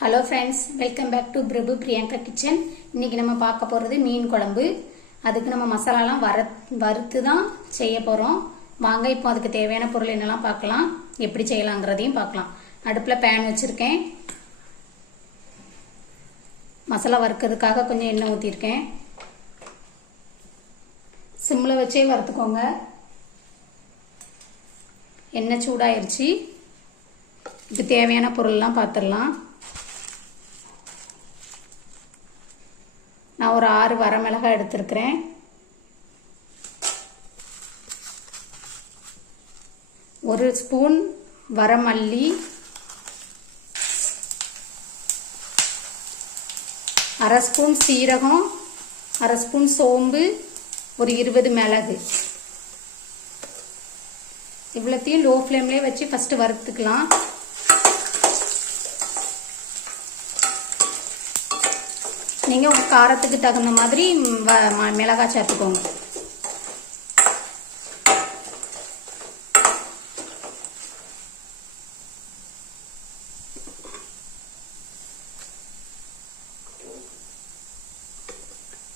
Hello friends, welcome back to Prabhu Priyanka kitchen. இன்னைக்கு நம்ம பார்க்க போகிறது மீன் குழம்பு. அதுக்கு நம்ம மசாலாலாம் வறுத்து தான் செய்ய போகிறோம். வாங்க இப்போ அதுக்கு தேவையான பொருள் என்னெல்லாம் பார்க்கலாம், எப்படி செய்யலாங்கிறதையும் பார்க்கலாம். அடுப்பில் பேன் வச்சுருக்கேன். மசாலா வறுக்கிறதுக்காக கொஞ்சம் எண்ணெய் ஊற்றிருக்கேன். சிம்மில் வச்சே வறுத்துக்கோங்க. எண்ணெய் சூடாயிருச்சு. இப்போ தேவையான பொருள்லாம் பார்த்துடலாம். நான் ஒரு 6 வரமிளகாய் எடுத்திருக்கிறேன். ஒரு ஸ்பூன் வரமல்லி, அரை ஸ்பூன் சீரகம், அரை ஸ்பூன் சோம்பு, ஒரு 20 மிளகு. இவ்வளோத்தையும் லோ ஃப்ளேம்லேயே வச்சு ஃபஸ்ட்டு வறுத்துக்கலாம். நீங்கள் உங்கள் காரத்துக்கு தகுந்த மாதிரி மிளகாய் சேர்த்துக்கோங்க.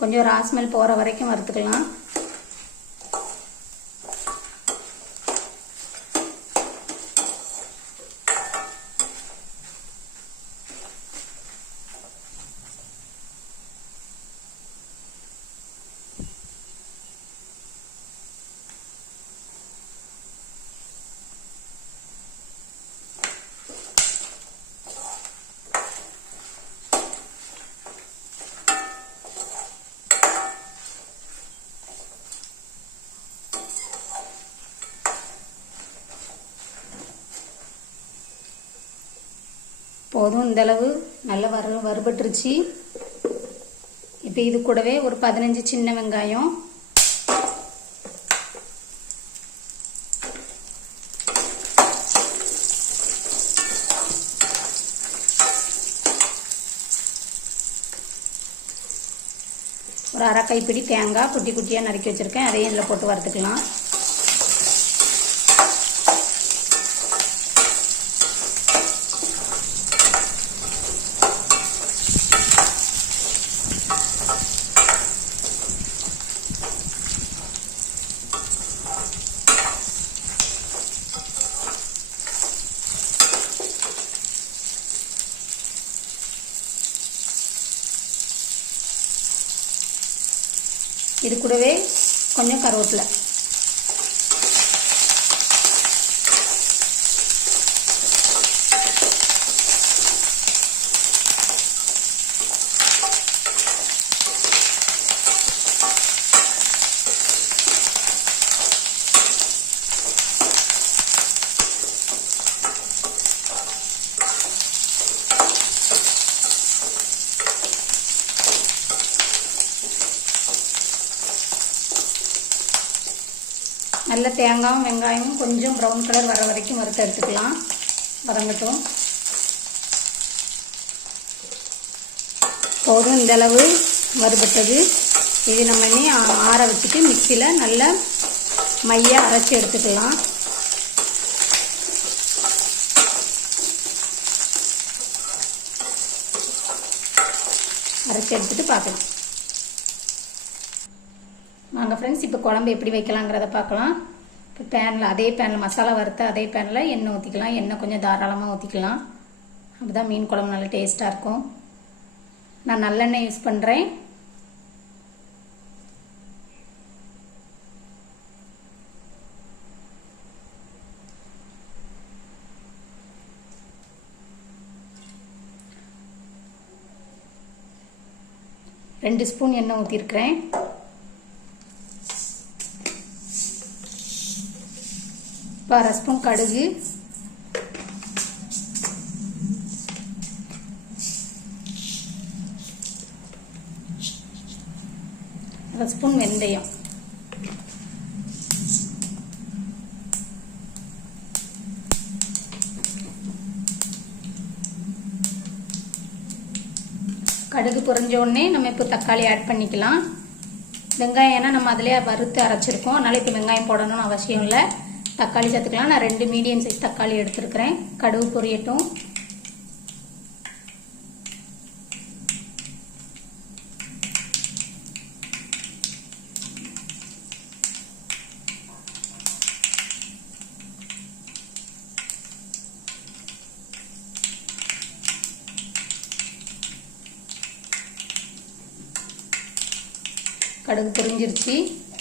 கொஞ்சம் ராஸ்மெல் போகிற வரைக்கும் வறுத்துக்கலாம். போதும், இந்தளவு நல்லா வறுபட்டுருச்சு. இப்போ இது கூடவே ஒரு 15 சின்ன வெங்காயம், ஒரு அரை கைப்பிடி தேங்காய் குட்டி குட்டியாக நறுக்கி வச்சுருக்கேன். அதையும் இதில் போட்டு வறுத்துக்கலாம். இது கூடவே கொஞ்சம் கருவேப்பிலை. நல்ல தேங்காயும் வெங்காயமும் கொஞ்சம் ப்ரௌன் கலர் வர வரைக்கும் வறுத்து எடுத்துக்கலாம். வதங்கட்டும். போதும், இந்தளவு வறுபட்டது. இது நம்ம இனி ஆற வச்சுட்டு மிக்சியில் நல்லா மையாக அரைச்சி எடுத்துக்கலாம். அரைச்சி எடுத்துட்டு பார்க்கலாம். வாங்க ஃப்ரெண்ட்ஸ், இப்போ குழம்பு எப்படி வைக்கலாங்கிறத பார்க்கலாம். இப்போ பேனில், அதே பேனில் மசாலா வறுத்த அதே பேனில் எண்ணெய் ஊற்றிக்கலாம். எண்ணெய் கொஞ்சம் தாராளமாக ஊற்றிக்கலாம். அப்போ தான் மீன் குழம்பு நல்லா டேஸ்ட்டாக இருக்கும். நான் நல்லெண்ணெய் யூஸ் பண்ணுறேன். ரெண்டு ஸ்பூன் எண்ணெய் ஊற்றிருக்கிறேன். அரை ஸ்பூன் கடுகு, அரை ஸ்பூன் வெந்தயம், கடுகு பொரிஞ்ச உடனே நம்ம இப்போ தக்காளி ஆட் பண்ணிக்கலாம். வெங்காயம் ஏன்னா நம்ம அதிலே வறுத்து அரைச்சிருக்கோம், அதனால இப்போ வெங்காயம் போடணும்னு அவசியம் இல்லை. தக்காளி சேர்த்துக்கலாம். நான் 2 மீடியம் சைஸ் தக்காளி எடுத்துருக்கிறேன். கடுகு பொரியட்டும். கடுகு பொரிஞ்சிருச்சு.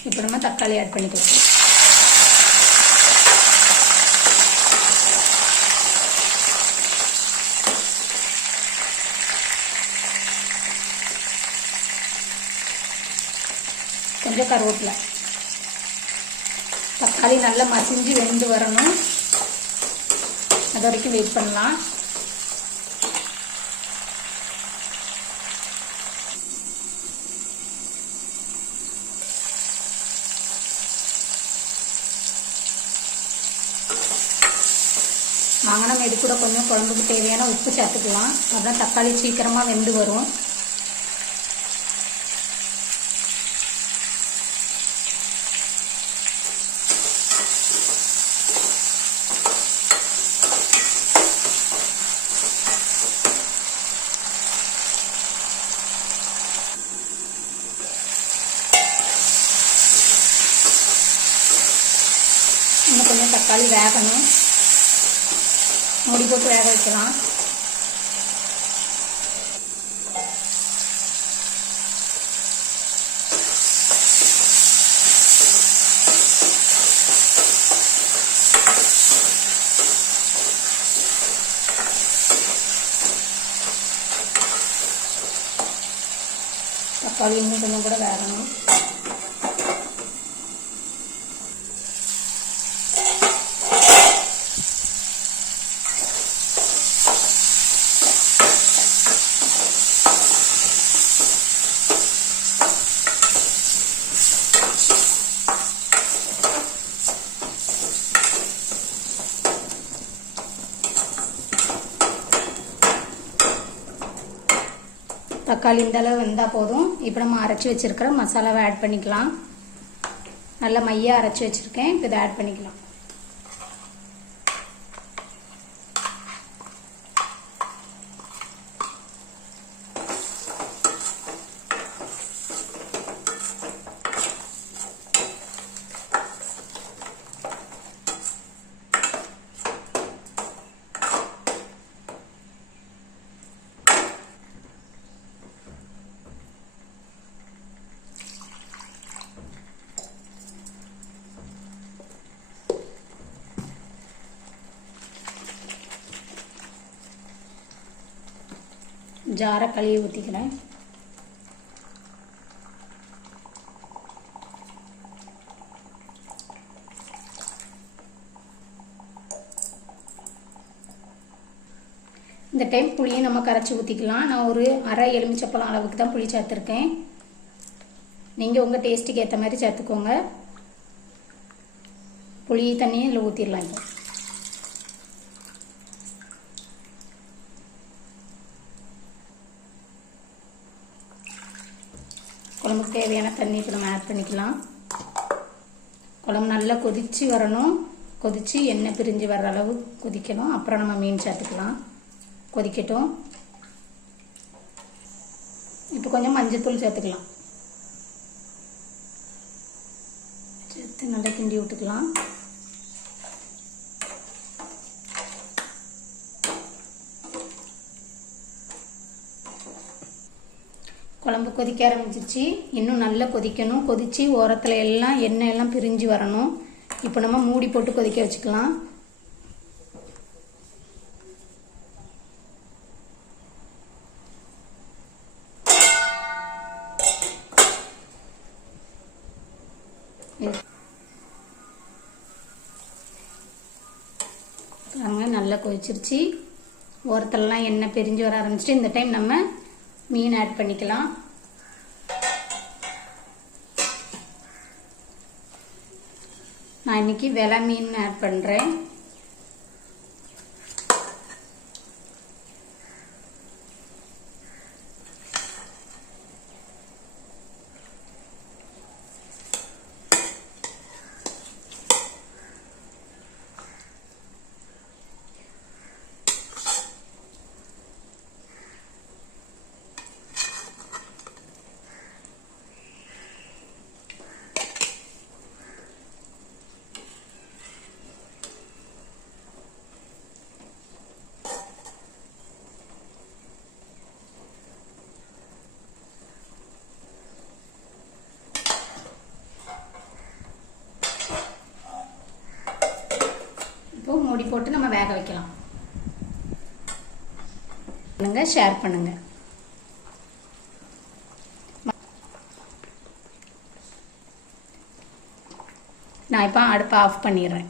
இப்போ நம்ம தக்காளி ஆட் பண்ணிக்கலாம். கொஞ்சம் கருவேப்பிலை. தக்காளி நல்லா மசிஞ்சு வெந்து வரணும். அது வரைக்கும் வெயிட் பண்ணலாம். வாங்க நம்ம இது கூட கொஞ்சம் குழம்புக்கு தேவையான உப்பு சேர்த்துக்கலாம். அதுதான் தக்காளி சீக்கிரமாக வெந்து வரும். இன்னும் கொஞ்சம் தக்காளி வேகணும். மூடி போட்டு வேக வைக்கலாம். தக்காளி இன்னும் கொஞ்சம் கூட வேகணும். தக்காளி இந்த அளவு வெந்தால் போதும். இப்போ நம்ம அரைச்சி வச்சிருக்கிற மசாலாவை ஆட் பண்ணிக்கலாம். நல்லா மையாக அரைச்சி வச்சிருக்கேன். இப்போ இதை ஆட் பண்ணிக்கலாம். ஜாரை கழுவி ஊற்றிக்கிறேன். இந்த டைம் புளியை நம்ம கரைச்சி ஊற்றிக்கலாம். நான் ஒரு அரை எலுமிச்சப்பழம் அளவுக்கு தான் புளி சேர்த்துருக்கேன். நீங்கள் உங்கள் டேஸ்ட்டுக்கு ஏற்ற மாதிரி சேர்த்துக்கோங்க. புளி தண்ணியை இதில் ஊற்றிடலாம். இப்போ குழம்புக்கு தேவையான தண்ணி இப்போ நம்ம ஆட் பண்ணிக்கலாம். குழம்பு நல்லா கொதித்து வரணும். கொதித்து எண்ணெய் பிரிஞ்சு வர்ற அளவு கொதிக்கணும். அப்புறம் நம்ம மீன் சேர்த்துக்கலாம். கொதிக்கட்டும். இப்போ கொஞ்சம் மஞ்சள்தூள் சேர்த்துக்கலாம். சேர்த்து நல்லா கிண்டி விட்டுக்கலாம். குழம்பு கொதிக்க ஆரம்பிச்சிச்சு. இன்னும் நல்லா கொதிக்கணும். கொதித்து ஓரத்தில் எல்லாம் எண்ணெய் எல்லாம் பிரிஞ்சு வரணும். இப்போ நம்ம மூடி போட்டு கொதிக்க வச்சுக்கலாம். நல்லா கொதிச்சிருச்சு. ஓரத்துலலாம் எண்ணெய் பிரிஞ்சு வர ஆரம்பிச்சிட்டு இந்த டைம் நம்ம மீன் ஆட் பண்ணிக்கலாம். நான் இன்னைக்கு வெலை மீன் ஆட் பண்ணுறேன். மூடி போட்டு நம்ம வேக வைக்கலாம். ஷேர் பண்ணுங்க. நான் இப்போ அடுப்பை ஆஃப் பண்ணிடுறேன்.